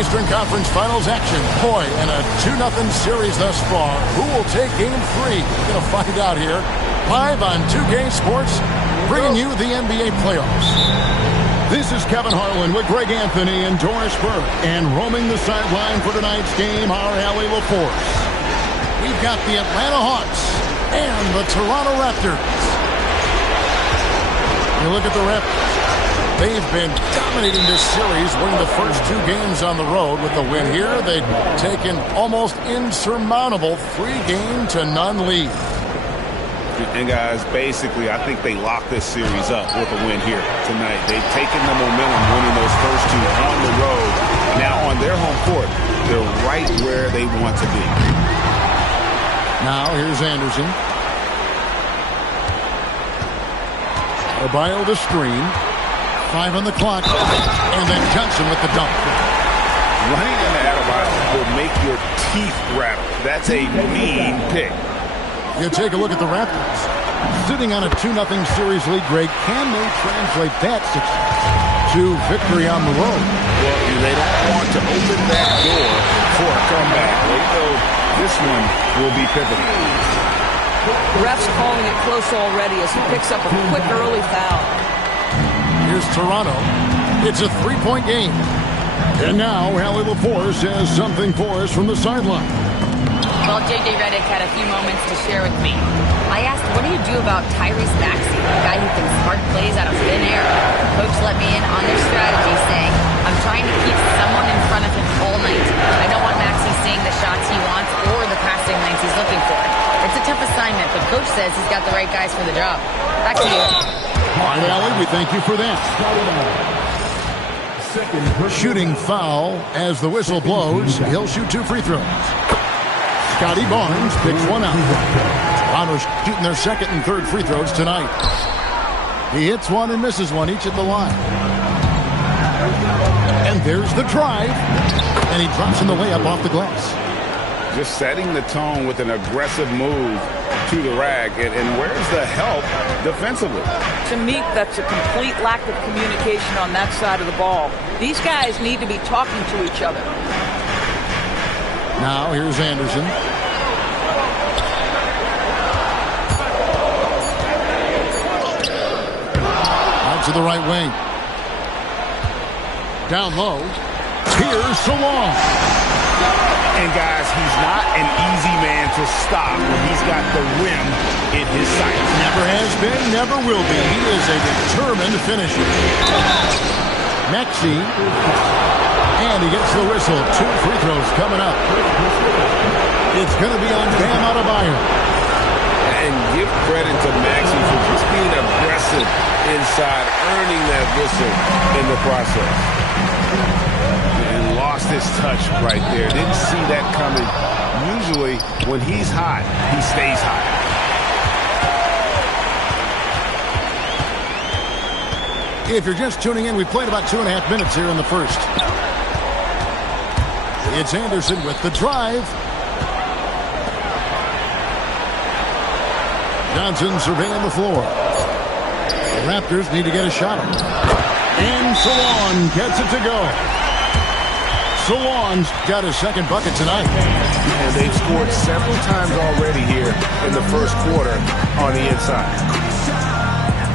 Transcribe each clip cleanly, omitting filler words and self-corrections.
Eastern Conference Finals action. Boy, in a 2-0 series thus far. Who will take Game 3? We're going to find out here. Live on 2K Sports, bringing you the NBA playoffs. This is Kevin Harlan with Greg Anthony and Doris Burke. And roaming the sideline for tonight's game, our Allie LaForce. We've got the Atlanta Hawks and the Toronto Raptors. You look at the Raptors. They've been dominating this series, winning the first 2 games on the road. With the win here, they've taken almost insurmountable 3-0 lead. And guys, basically, I think they locked this series up with a win here tonight. They've taken the momentum, winning those first 2 on the road. Now on their home court, they're right where they want to be. Now here's Anderson. Adebayo the screen. 5 on the clock. And then Johnson with the dunk. Running into Adebayo will make your teeth rattle. That's a mean pick. You take a look at the Raptors. Sitting on a 2-0 series lead, Greg. Can they translate that success to victory on the road? Well, they don't want to open that door for a comeback. They know this one will be pivotal. The ref's calling it close already as he picks up a quick early foul. Here's Toronto. It's a 3-point game. And now, Allie LaForce has something for us from the sideline. Well, J.J. Redick had a few moments to share with me. I asked, what do you do about Tyrese Maxey, a guy who can spark plays out of thin air? Coach let me in on their strategy, saying, I'm trying to keep someone in front of him all night. I don't want Maxey seeing the shots he wants or the passing lanes he's looking for. It's a tough assignment, but Coach says he's got the right guys for the job. Back to you. All right, Allie, we thank you for that. Shooting foul as the whistle blows. He'll shoot 2 free throws. Scotty Barnes picks one out. Toronto's shooting their second and third free throws tonight. He hits one and misses one, each at the line. And there's the drive. And he drops in the layup off the glass. Just setting the tone with an aggressive move to the rack. And where's the help defensively? To me, that's a complete lack of communication on that side of the ball. These guys need to be talking to each other. Now here's Anderson. Out to the right wing. Down low. Here's Salon. And guys, he's not an easy man to stop when he's got the rim in his sights. Never has been, never will be. He is a determined finisher. Maxey. And he gets the whistle. 2 free throws coming up. It's going to be on Bam Adebayo. And give credit to Maxey for just being aggressive inside, earning that whistle in the process. And lost his touch right there. Didn't see that coming. Usually, when he's hot, he stays hot. If you're just tuning in, we played about 2.5 minutes here in the first. It's Anderson with the drive. Johnson surveying the floor. The Raptors need to get a shot. And Salon gets it to go. Salon's got his second bucket tonight. And they've scored several times already here in the first quarter on the inside.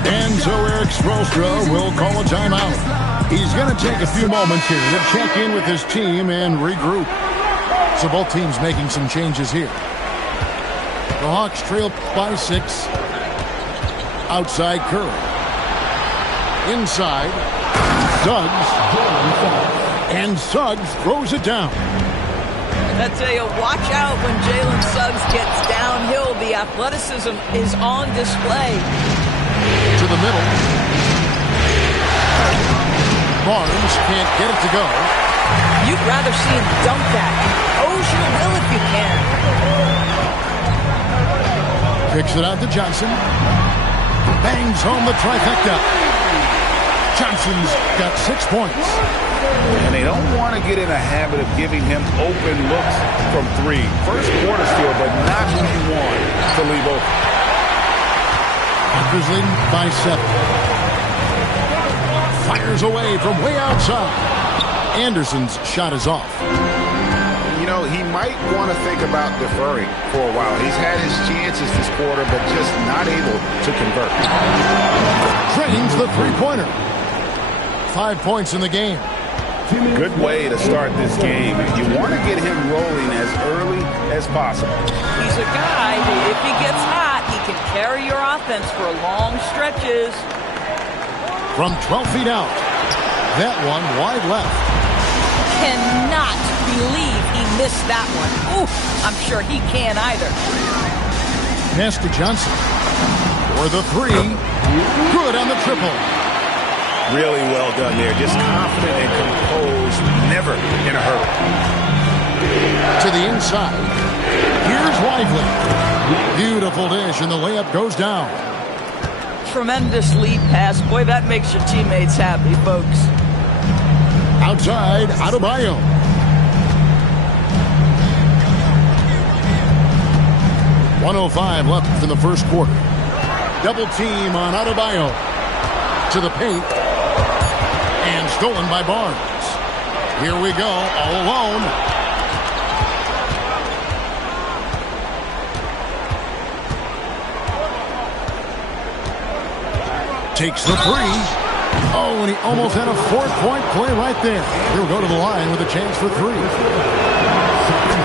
And so Eric Spoelstra will call a timeout. He's going to take a few moments here to check in with his team and regroup. So both teams making some changes here. The Hawks trail by 6. Outside Curry. Inside. Suggs. And Suggs throws it down. I tell you, watch out when Jalen Suggs gets downhill. The athleticism is on display. To the middle. Barnes can't get it to go. You'd rather see him dunk that. Impose your will if you can. Kicks it out to Johnson. Bangs home the trifecta. Johnson's got 6 points. And they don't want to get in a habit of giving him open looks from 3. First quarter still, but not when you want to leave open. Raptors leading by 7. Fires away from way outside. Anderson's shot is off. You know, he might want to think about deferring for a while. He's had his chances this quarter, but just not able to convert. Drains the three-pointer. 5 points in the game. Good way to start this game. You want to get him rolling as early as possible. He's a guy who, if he gets hot, he can carry your offense for long stretches. From 12 feet out. That one wide left. Cannot believe he missed that one. Ooh, I'm sure he can't either. Pass to Johnson. For the three. Good on the triple. Really well done there. Just confident and composed. Never in a hurry. To the inside. Here's Lively. Beautiful dish, and the layup goes down. Tremendous lead pass. Boy, that makes your teammates happy, folks. Outside, Adebayo. .105 left in the first quarter. Double team on Adebayo. To the paint. And stolen by Barnes. Here we go, all alone. Takes the three. Oh, and he almost had a four-point play right there. He'll go to the line with a chance for three.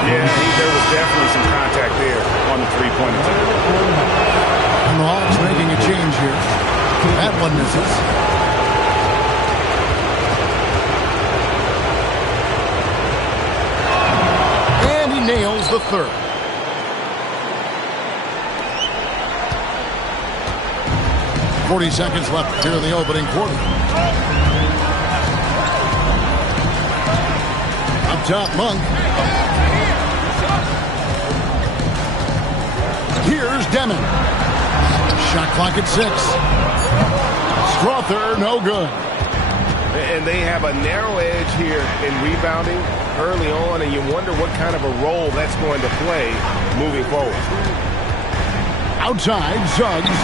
Yeah, there was definitely some contact there on the three-point attempt. And the Hawks making a change here. That one misses. And he nails the third. .40 seconds left here in the opening quarter. Up top, Monk. Here's Deming. Shot clock at 6. Strother, no good. And they have a narrow edge here in rebounding early on, and you wonder what kind of a role that's going to play moving forward. Outside, Suggs.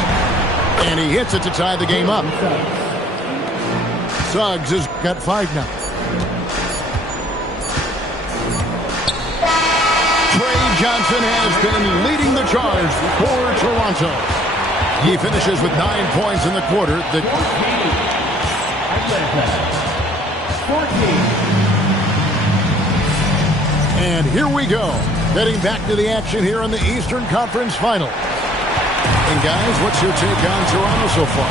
And he hits it to tie the game up. Suggs has got 5 now. Trey Johnson has been leading the charge for Toronto. He finishes with 9 points in the quarter. And here we go. Heading back to the action here in the Eastern Conference Final. And guys, what's your take on Toronto so far?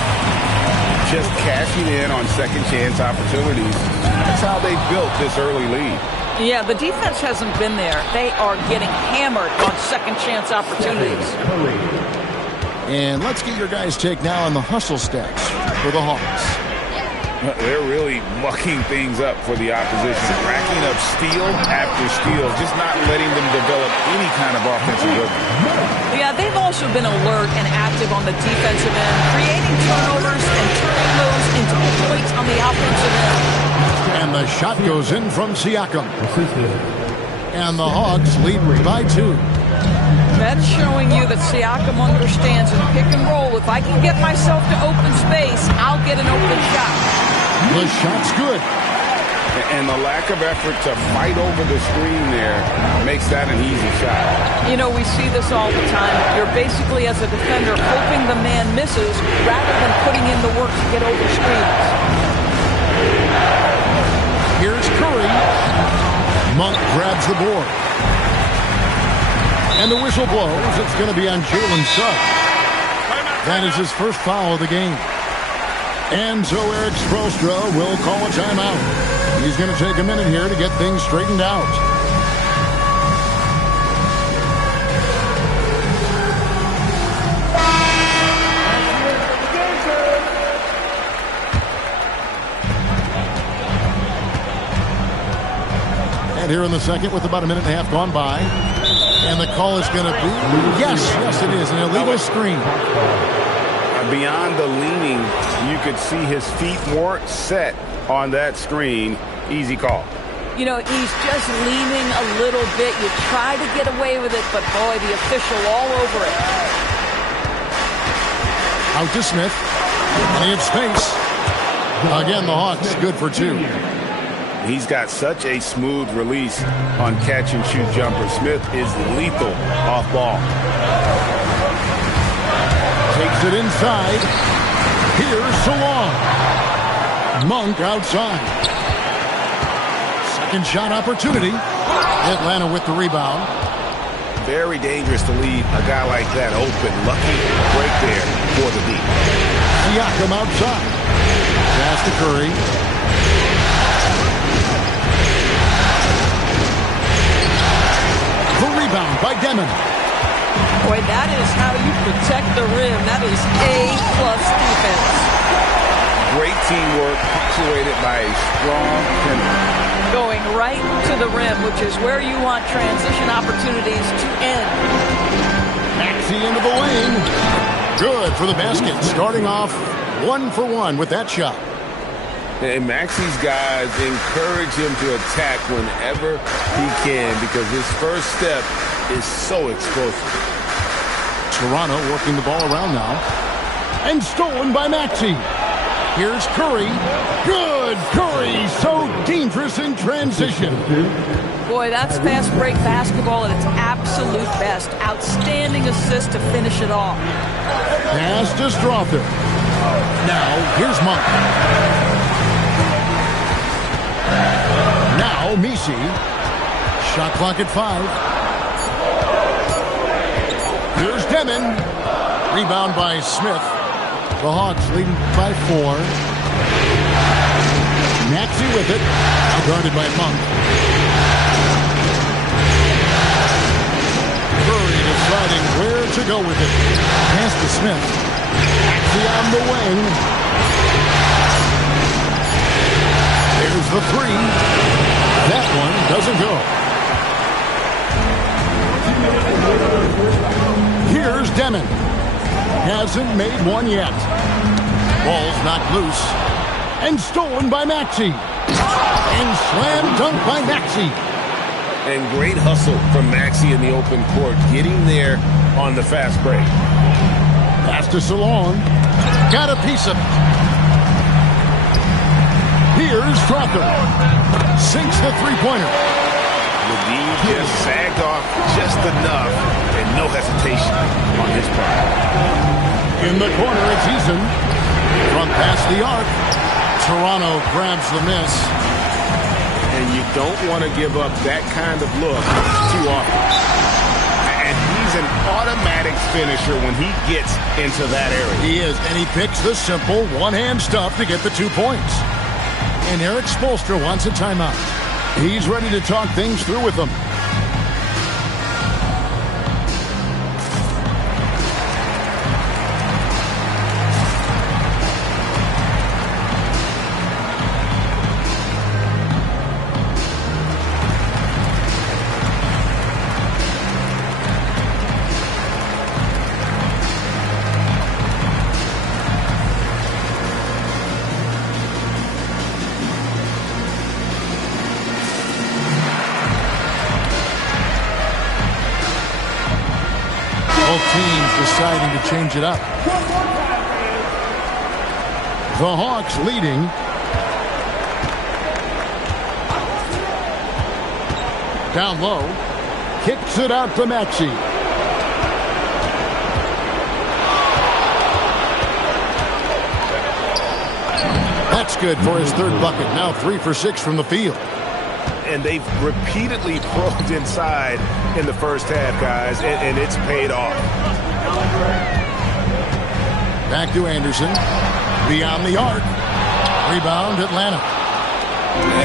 Just cashing in on second chance opportunities. That's how they built this early lead. Yeah, the defense hasn't been there. They are getting hammered on second chance opportunities. And let's get your guys' take now on the hustle stats for the Hawks. They're really mucking things up for the opposition, racking up steal after steal, just not letting them develop any kind of offensive rhythm. Yeah, they've also been alert and active on the defensive end, creating turnovers and turning those into points on the offensive end. And the shot goes in from Siakam. And the Hawks lead by 2. That's showing you that Siakam understands in pick and roll. If I can get myself to open space, I'll get an open shot. The shot's good. And the lack of effort to fight over the screen there makes that an easy shot. You know, we see this all the time. You're basically, as a defender, hoping the man misses rather than putting in the work to get over screens. Here's Curry. Monk grabs the board. And the whistle blows. It's going to be on Jalen Suggs. That is his first foul of the game. And so Eric Spoelstra will call a timeout. He's going to take a minute here to get things straightened out. And here in the second with about a minute and a half gone by. And the call is going to be, yes, it is, an illegal screen. Beyond the leaning, you could see his feet more set on that screen. Easy call. You know, he's just leaning a little bit. You try to get away with it, but boy, the official all over it. Out to Smith. Plenty of space. Again, the Hawks good for 2. He's got such a smooth release on catch-and-shoot jumper. Smith is lethal off ball. Takes it inside. Here's Salon. Monk outside. Second shot opportunity. Atlanta with the rebound. Very dangerous to leave a guy like that open. Lucky break there for the D. Siakam outside. Pass to Curry. The rebound by Demon. Boy, that is how you protect the rim. That is A-plus defense. Great teamwork punctuated by a strong finish. Going right to the rim, which is where you want transition opportunities to end. Maxey into the lane. Good for the basket. Starting off 1 for 1 with that shot. And Maxey's guys encourage him to attack whenever he can because his first step is so explosive. Toronto working the ball around now. And stolen by Maxey. Here's Curry. Good Curry. So dangerous in transition. Boy, that's fast break basketball at its absolute best. Outstanding assist to finish it off. Pass to Strother. Now, here's Monk. Now, Messi. Shot clock at 5. Here's Demon. Rebound by Smith. The Hawks leading by 4. Maxey with it. Guarded by Monk. Curry deciding where to go with it. Pass to Smith. Maxey on the wing. There's the 3. That one doesn't go. Here's Demon. Hasn't made one yet. Ball's knocked loose. And stolen by Maxey. And slam dunk by Maxey. And great hustle from Maxey in the open court, getting there on the fast break. Pass to Salon. Got a piece of it. Here's Strother. Sinks the three-pointer. Levine just sagged off just enough and no hesitation on his part. In the corner, it's Eason. From past the arc. Toronto grabs the miss. And you don't want to give up that kind of look too often. And he's an automatic finisher when he gets into that area. He is, and he picks the simple one-hand stuff to get the 2 points. And Eric Spoelstra wants a timeout. He's ready to talk things through with them. Teams deciding to change it up. The Hawks leading. Down low. Kicks it out to Maxey. That's good for his third bucket. Now 3 for 6 from the field. And they've repeatedly probed inside in the first half, guys, and it's paid off. Back to Anderson. Beyond the arc. Rebound, Atlanta.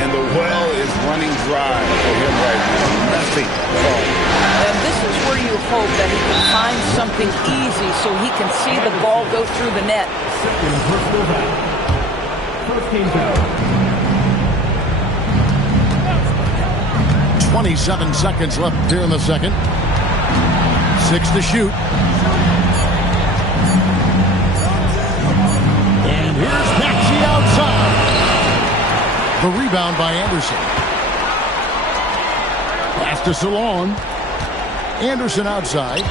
And the well is running dry for him right now. Nothing. And this is where you hope that he can find something easy so he can see the ball go through the net. First team foul. 27 seconds left here in the second. 6 to shoot. And here's Maxey outside. The rebound by Anderson. Pass to Salon. Anderson outside.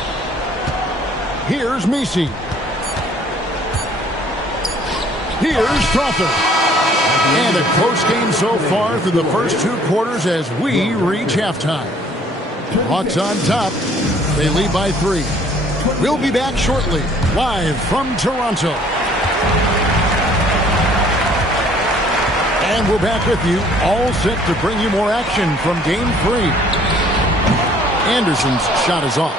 Here's Messi. Here's Strother. And a close game so far through the first 2 quarters as we reach halftime. Hawks on top. They lead by 3. We'll be back shortly, live from Toronto. And we're back with you, all set to bring you more action from Game 3. Anderson's shot is off.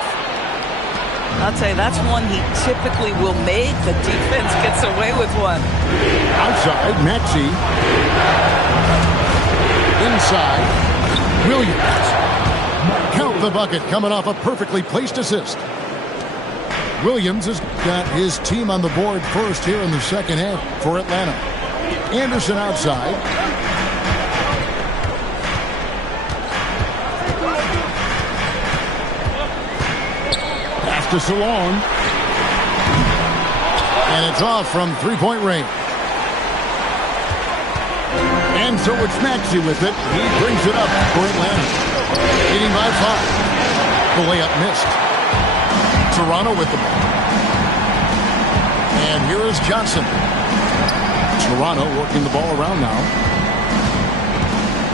I'll tell you, that's one he typically will make. The defense gets away with one. Outside, Maxey. Inside, Williams. Count the bucket, coming off a perfectly placed assist. Williams has got his team on the board first here in the second half for Atlanta. Anderson outside. Pass to Salon. And it's off from three-point range. And so it's Maxey with it. He brings it up for Atlanta. Leading by 5. The layup missed. Toronto with the ball. And here is Johnson. Toronto working the ball around now.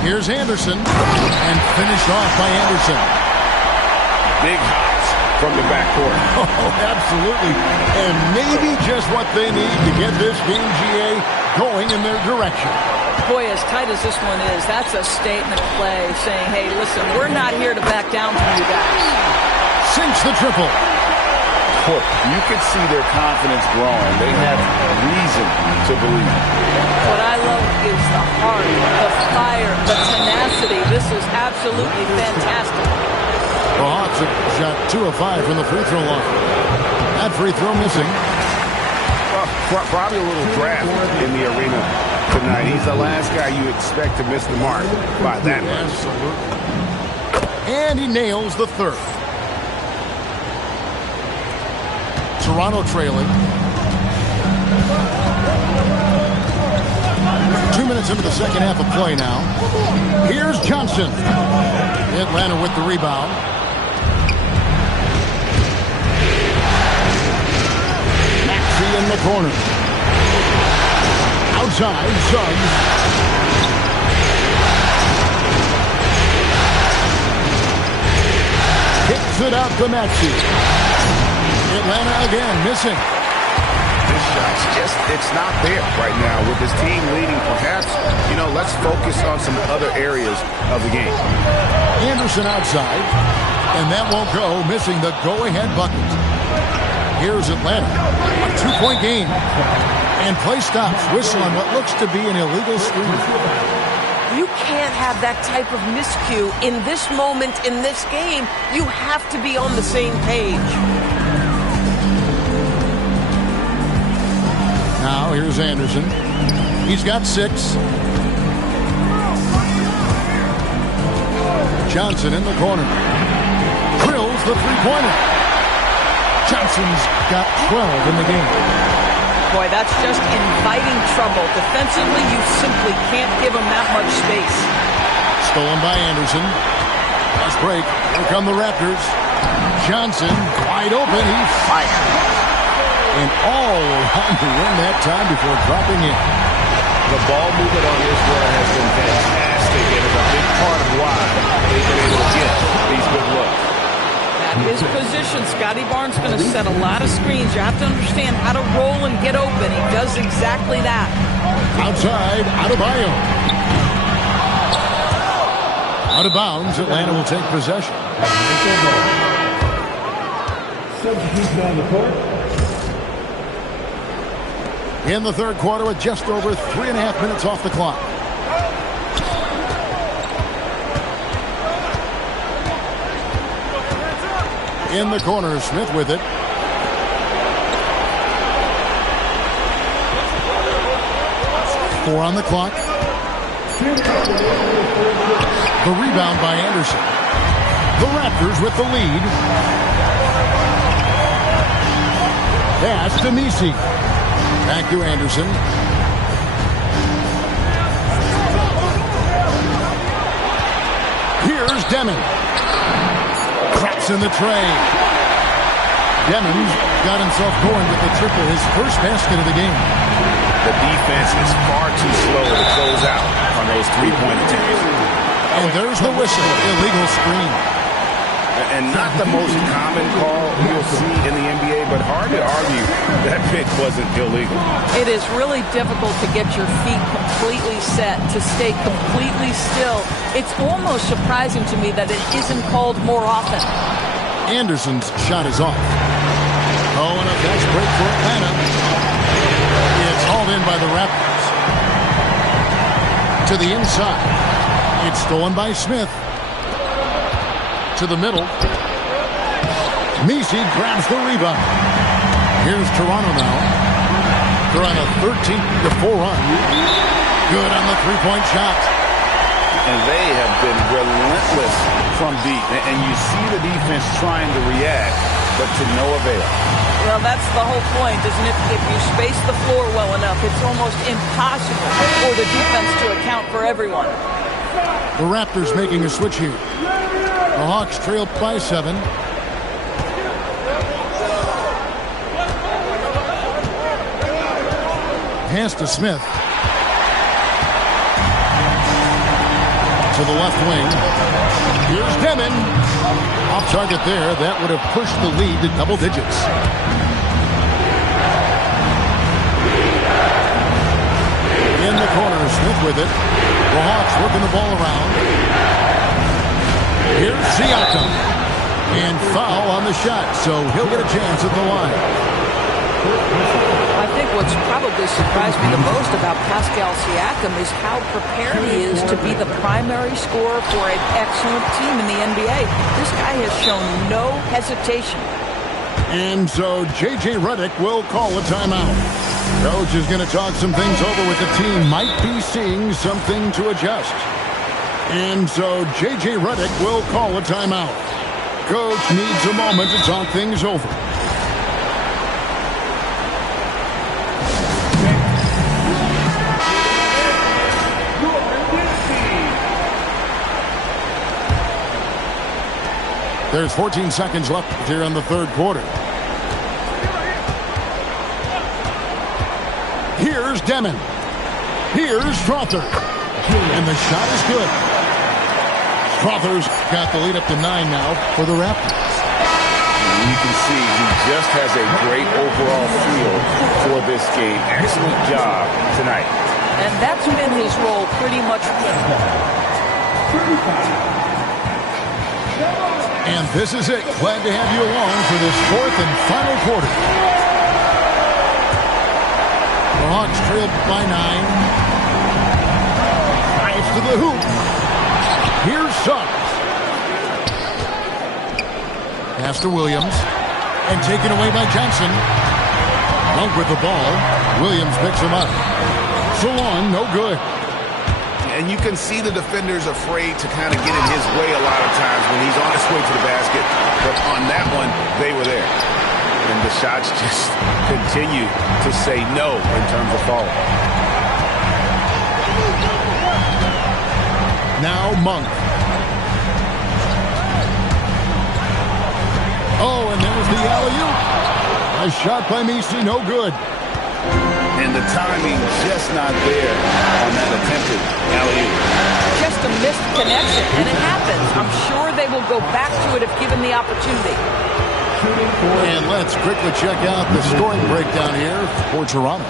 Here's Anderson. And finished off by Anderson. Big hops from the backcourt. Oh, absolutely. And maybe just what they need to get this game, GA, going in their direction. Boy, as tight as this one is, that's a statement play saying, hey, listen, we're not here to back down from you guys. Sinks the triple. You can see their confidence growing. They have reason to believe. What I love is the heart, the fire, the tenacity. This is absolutely fantastic. The Hawks have shot 2 of 5 from the free throw line. That free throw missing. Well, probably a little draft in the arena tonight. He's the last guy you expect to miss the mark by that much. Absolutely. And he nails the third. Toronto trailing. 2 minutes into the second half of play now. Here's Johnson. Atlanta with the rebound. Maxey in the corner. Outside, Suggs. Kicks it out to Maxey. Atlanta again missing. This shot's just, it's not there right now. With his team leading, perhaps, let's focus on some other areas of the game. Anderson outside, and that won't go, missing the go-ahead bucket. Here's Atlanta, a 2-point game, and play stops. Whistle on what looks to be an illegal screen. You can't have that type of miscue in this moment, in this game. You have to be on the same page. Now, here's Anderson. He's got 6. Johnson in the corner. Drills the three-pointer. Johnson's got 12 in the game. Boy, that's just inviting trouble. Defensively, you simply can't give him that much space. Stolen by Anderson. Fast break. Here come the Raptors. Johnson, wide open. He fires. And all around the rim that time before dropping in. The ball movement on this one has been fantastic and is a big part of why they've been able to get these good looks. At his position, Scotty Barnes going to set a lot of screens. You have to understand how to roll and get open. He does exactly that. Outside, Adebayo. Out of bounds, Atlanta will take possession. Substitution on the court. In the third quarter with just over 3.5 minutes off the clock. In the corner, Smith with it. Four on the clock. The rebound by Anderson. The Raptors with the lead. Pass to Nisi. Back to Anderson. Here's Deming. Traps in the tray. Deming's got himself going with the triple, his first basket of the game. The defense is far too slow to close out on those three-point attempts. And there's the whistle. Illegal screen. And not the most common call you'll see in the NBA, but hard to argue that pick wasn't illegal. It is really difficult to get your feet completely set, to stay completely still. It's almost surprising to me that it isn't called more often. Anderson's shot is off. Oh, and a fast break for Atlanta. It's hauled in by the Raptors. To the inside. It's stolen by Smith. To the middle. Messi grabs the rebound. Here's Toronto now. They're on a 13-4 run. Good on the three-point shot. And they have been relentless from deep. And you see the defense trying to react, but to no avail. Well, that's the whole point, isn't it? If you space the floor well enough, it's almost impossible for the defense to account for everyone. The Raptors making a switch here. The Hawks trailed by 7. Pass to Smith. To the left wing. Here's Demon. Off target there. That would have pushed the lead to double digits. In the corner, Smith with it. The Hawks working the ball around. Here's Siakam. And foul on the shot, so he'll get a chance at the line. I think what's probably surprised me the most about Pascal Siakam is how prepared he is to be the primary scorer for an excellent team in the NBA. This guy has shown no hesitation. And so J.J. Redick will call a timeout. Coach is going to talk some things over with the team. Might be seeing something to adjust. And so J.J. Redick will call a timeout. Coach needs a moment to talk things over. There's 14 seconds left here in the third quarter. Here's Demon. Here's Strother. And the shot is good. Strother's got the lead up to 9 now for the Raptors. You can see he just has a great overall feel for this game. Excellent job tonight. And that's been his role pretty much. And this is it. Glad to have you along for this fourth and final quarter. The Hawks trailed by 9. Drives to the hoop. Here's Suggs. Pass to Williams. And taken away by Johnson. Monk with the ball. Williams picks him up. So long, no good. And you can see the defenders afraid to kind of get in his way a lot of times when he's on his way to the basket. But on that one, they were there. And the shots just continue to say no in terms of falling. Now Monk. Oh, and there's the alley-oop. A shot by Messi, no good. And the timing just not there on that attempted alley-oop. Just a missed connection, and it happens. I'm sure they will go back to it if given the opportunity. And let's quickly check out the scoring breakdown here for Toronto.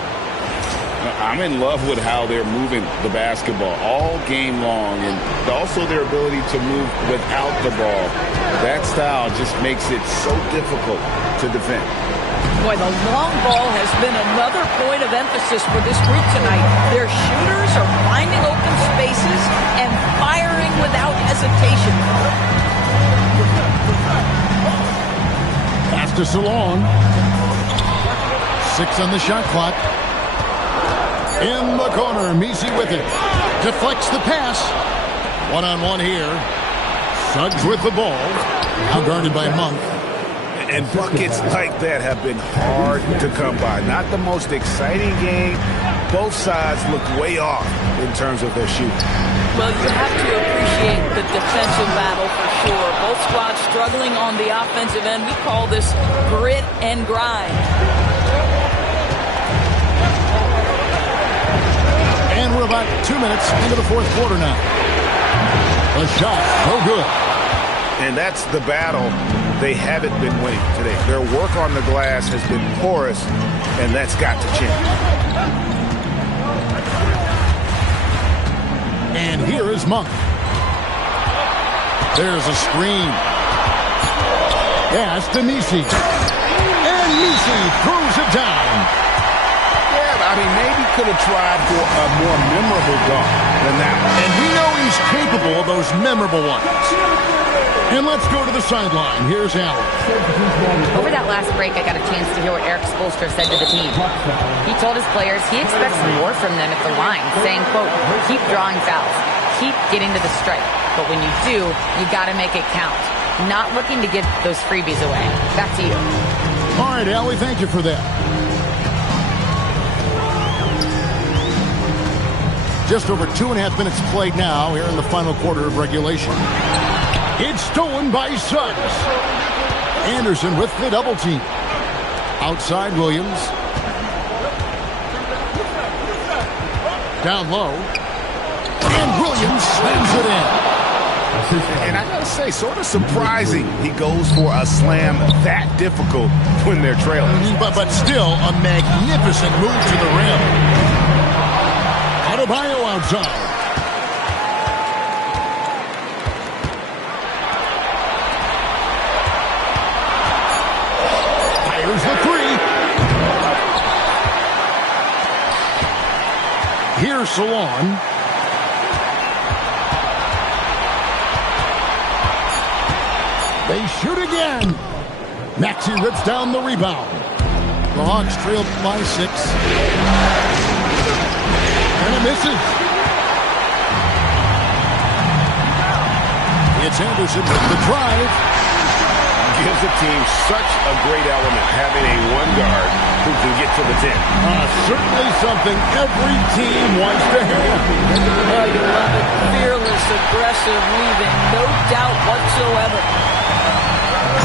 I'm in love with how they're moving the basketball all game long, and also their ability to move without the ball. That style just makes it so difficult to defend. Boy, the long ball has been another point of emphasis for this group tonight. Their shooters are finding open spaces and firing without hesitation. Pass to Salon. 6 on the shot clock. In the corner, Messi with it. Deflects the pass. One-on-one here. Suggs with the ball. Now guarded by Monk. And buckets like that have been hard to come by. Not the most exciting game. Both sides look way off in terms of their shooting. Well, you have to appreciate the defensive battle for sure. Both squads struggling on the offensive end. We call this grit and grind. And we're about 2 minutes into the fourth quarter now. A shot, no good. And that's the battle they haven't been winning today. Their work on the glass has been porous, and that's got to change. And here is Monk. There's a screen. Pass to Nisi. And Nisi throws it down. Yeah, I mean, maybe could have tried for a more memorable dunk than that one. And we know he's capable of those memorable ones. And let's go to the sideline. Here's Allen. Over that last break, I got a chance to hear what Eric Spoelstra said to the team. He told his players he expects more from them at the line, saying, quote, keep drawing fouls, keep getting to the stripe. But when you do, you got to make it count. Not looking to give those freebies away. Back to you. All right, Allie, thank you for that. Just over 2.5 minutes played now here in the final quarter of regulation. It's stolen by Suggs. Anderson with the double team. Outside Williams. Down low. And Williams slams it in. And I gotta say, sort of surprising he goes for a slam that difficult when they're trailing. But still a magnificent move to the rim. Adebayo outside. Fires the three. Here's Salon. They shoot again. Maxey rips down the rebound. The Hawks trail by 6. And it misses. It's Anderson with the drive. Gives the team such a great element having a one guard who can get to the 10. Certainly something every team wants to have. You love it. Fearless, aggressive leaving. No doubt whatsoever.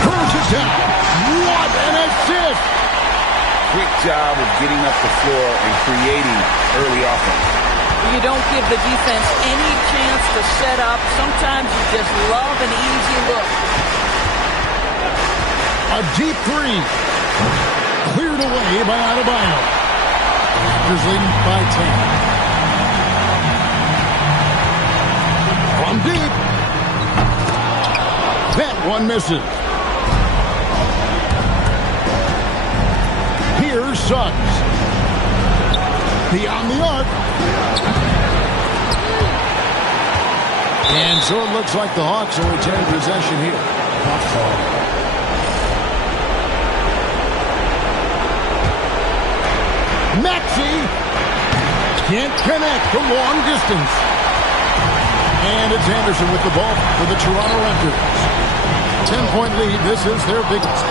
Throws it down. What an assist! Quick job of getting up the floor and creating early offense. You don't give the defense any chance to set up. Sometimes you just love an easy look. A deep three. Cleared away by Adebayo. Raptors leading by 10. From deep. That one misses. Here's Suggs. Beyond the arc. And so it looks like the Hawks will retain possession here. Maxey can't connect from long distance. And it's Anderson with the ball for the Toronto Raptors. 10-point lead. This is their biggest.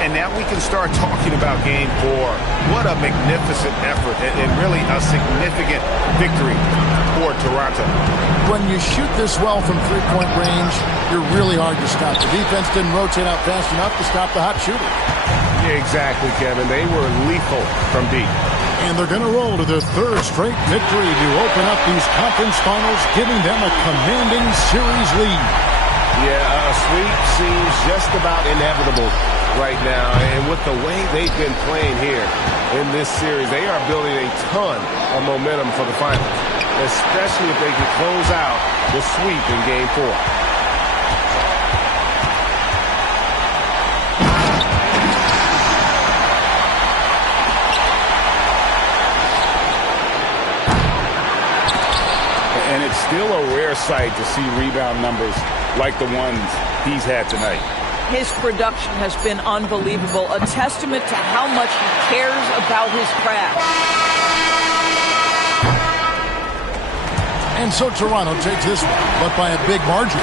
And now we can start talking about Game 4. What a magnificent effort and really a significant victory for Toronto. When you shoot this well from three-point range, you're really hard to stop. The defense didn't rotate out fast enough to stop the hot shooter. Yeah, exactly, Kevin. They were lethal from deep. And they're going to roll to their third straight victory to open up these conference finals, giving them a commanding series lead. Yeah, a sweep seems just about inevitable right now. And with the way they've been playing here in this series, they are building a ton of momentum for the finals, especially if they can close out the sweep in Game 4. And it's still a rare sight to see rebound numbers like the ones he's had tonight. His production has been unbelievable, a testament to how much he cares about his craft. And so Toronto takes this one, but by a big margin.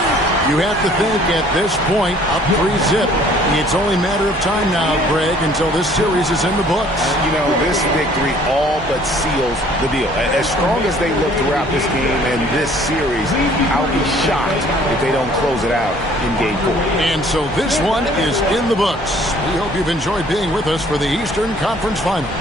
You have to think at this point, up 3-zip. It's only a matter of time now, Greg, until this series is in the books. You know, this victory all but seals the deal. As strong as they look throughout this game and this series, I'll be shocked if they don't close it out in Game 4. And so this one is in the books. We hope you've enjoyed being with us for the Eastern Conference Finals.